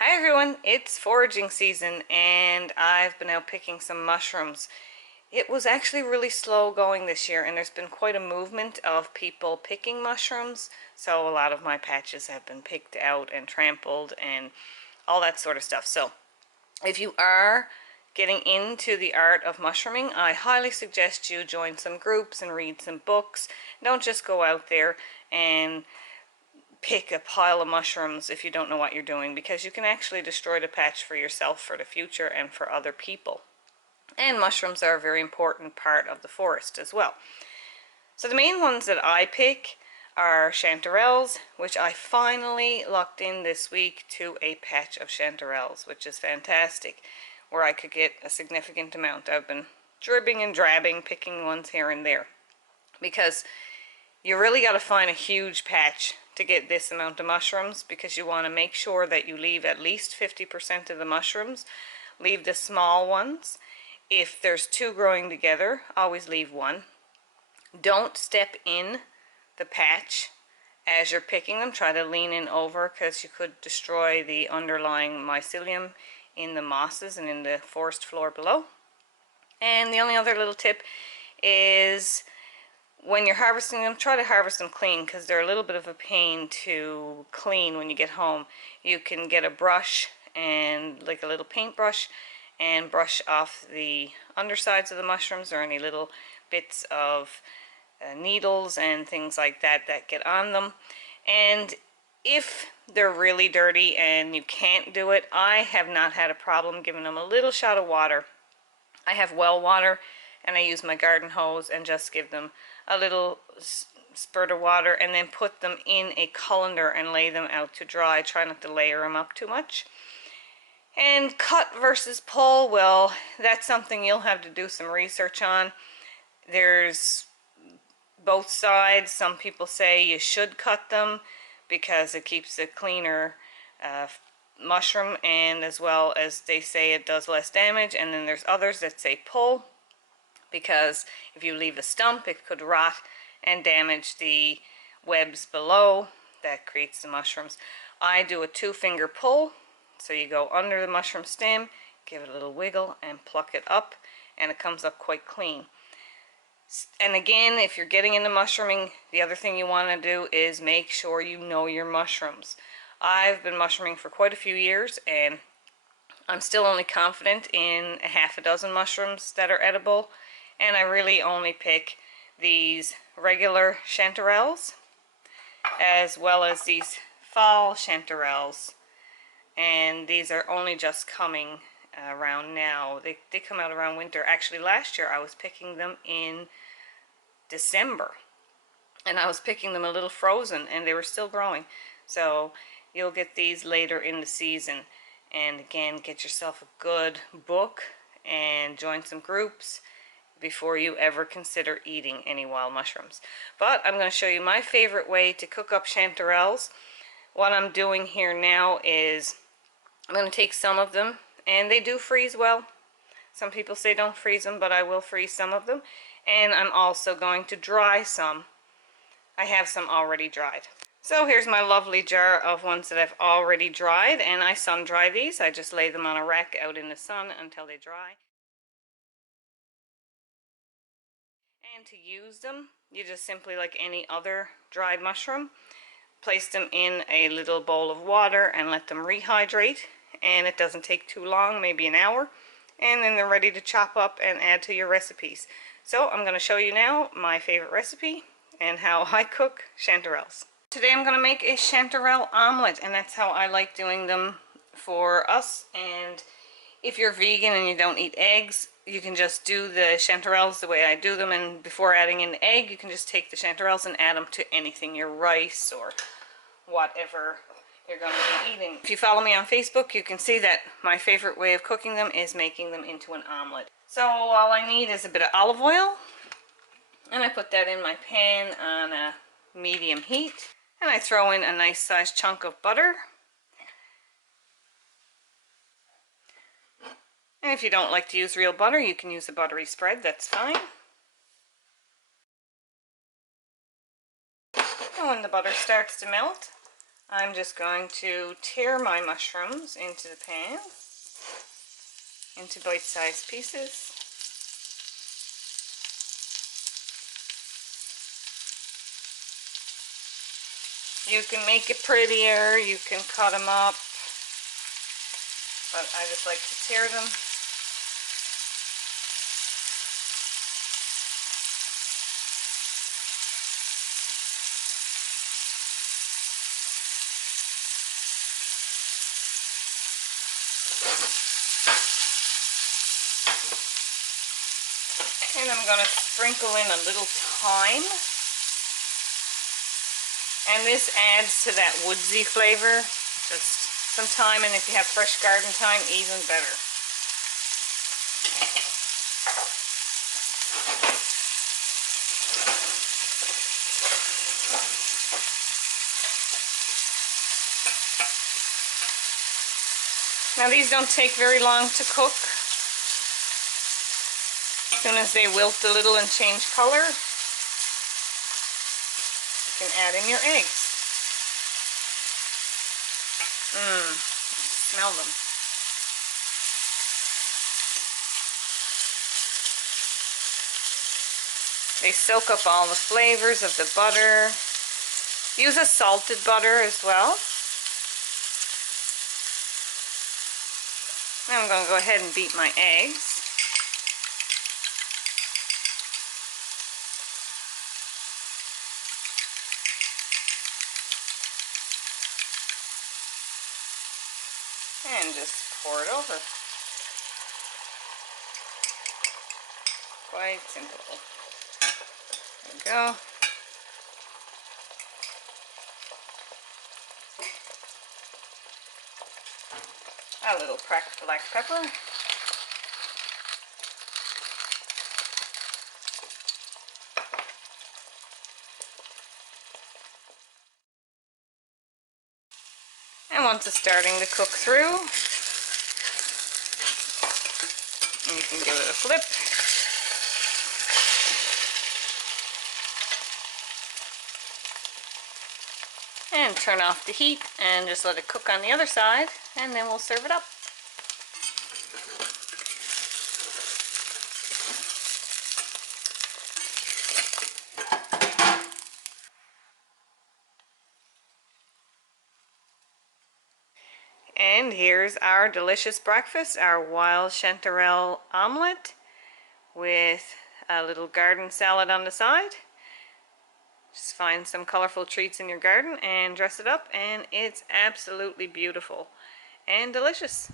Hi everyone, it's foraging season and I've been out picking some mushrooms. It was actually really slow going this year and there's been quite a movement of people picking mushrooms, so a lot of my patches have been picked out and trampled and all that sort of stuff. So if you are getting into the art of mushrooming, I highly suggest you join some groups and read some books. Don't just go out there and pick a pile of mushrooms if you don't know what you're doing, because you can actually destroy the patch for yourself, for the future, and for other people. And mushrooms are a very important part of the forest as well. So the main ones that I pick are chanterelles, which I finally locked in this week to a patch of chanterelles, which is fantastic, where I could get a significant amount. I've been dribbing and drabbing, picking ones here and there, because you really got to find a huge patch to get this amount of mushrooms, because you want to make sure that you leave at least 50% of the mushrooms. Leave the small ones. If there's two growing together, always leave one. Don't step in the patch as you're picking them. Try to lean in over, because you could destroy the underlying mycelium in the mosses and in the forest floor below. And the only other little tip is, when you're harvesting them, try to harvest them clean, because they're a little bit of a pain to clean when you get home. You can get a brush, and like a little paintbrush, and brush off the undersides of the mushrooms or any little bits of needles and things like that that get on them. And if they're really dirty and you can't do it, I have not had a problem giving them a little shot of water. I have well water, and I use my garden hose and just give them a little spurt of water, and then put them in a colander and lay them out to dry. Try not to layer them up too much. And cut versus pull, well, that's something you'll have to do some research on. There's both sides. Some people say you should cut them because it keeps a cleaner mushroom, and as well as they say it does less damage. And then there's others that say pull, because if you leave a stump, it could rot and damage the webs below that creates the mushrooms. I do a 2-finger pull, so you go under the mushroom stem, give it a little wiggle, and pluck it up, and it comes up quite clean. And again, if you're getting into mushrooming, the other thing you want to do is make sure you know your mushrooms. I've been mushrooming for quite a few years, and I'm still only confident in a half a dozen mushrooms that are edible, and I really only pick these regular chanterelles as well as these fall chanterelles, and these are only just coming around now. They come out around winter. Actually, last year I was picking them in December, and I was picking them a little frozen and they were still growing. So you'll get these later in the season. And again, get yourself a good book and join some groups before you ever consider eating any wild mushrooms. But I'm going to show you my favorite way to cook up chanterelles. What I'm doing here now is I'm going to take some of them, and they do freeze well. Some people say don't freeze them, but I will freeze some of them. And I'm also going to dry some. I have some already dried. So here's my lovely jar of ones that I've already dried, and I sun dry these. I just lay them on a rack out in the sun until they dry. And to use them, you just simply, like any other dried mushroom, place them in a little bowl of water and let them rehydrate. And it doesn't take too long, maybe an hour. And then they're ready to chop up and add to your recipes. So I'm going to show you now my favorite recipe and how I cook chanterelles. Today I'm going to make a chanterelle omelet, and that's how I like doing them for us. And if you're vegan and you don't eat eggs, you can just do the chanterelles the way I do them, and before adding in the egg, you can just take the chanterelles and add them to anything, your rice or whatever you're going to be eating. If you follow me on Facebook, you can see that my favorite way of cooking them is making them into an omelet. So all I need is a bit of olive oil, and I put that in my pan on a medium heat, and I throw in a nice sized chunk of butter. And if you don't like to use real butter, you can use a buttery spread, that's fine. And when the butter starts to melt, I'm just going to tear my mushrooms into the pan, into bite-sized pieces. You can make it prettier, you can cut them up, but I just like to tear them. And I'm going to sprinkle in a little thyme. And this adds to that woodsy flavor. Just some thyme, and if you have fresh garden thyme, even better. Now these don't take very long to cook. As soon as they wilt a little and change color, you can add in your eggs. Smell them. They soak up all the flavors of the butter. Use a salted butter as well. Now I'm going to go ahead and beat my eggs. And just pour it over. Quite simple. There we go. A little cracked black pepper. And once it's starting to cook through, you can give it a flip. And turn off the heat and just let it cook on the other side, and then we'll serve it up. And here's our delicious breakfast, our wild chanterelle omelet with a little garden salad on the side. Just find some colorful treats in your garden and dress it up, and it's absolutely beautiful and delicious.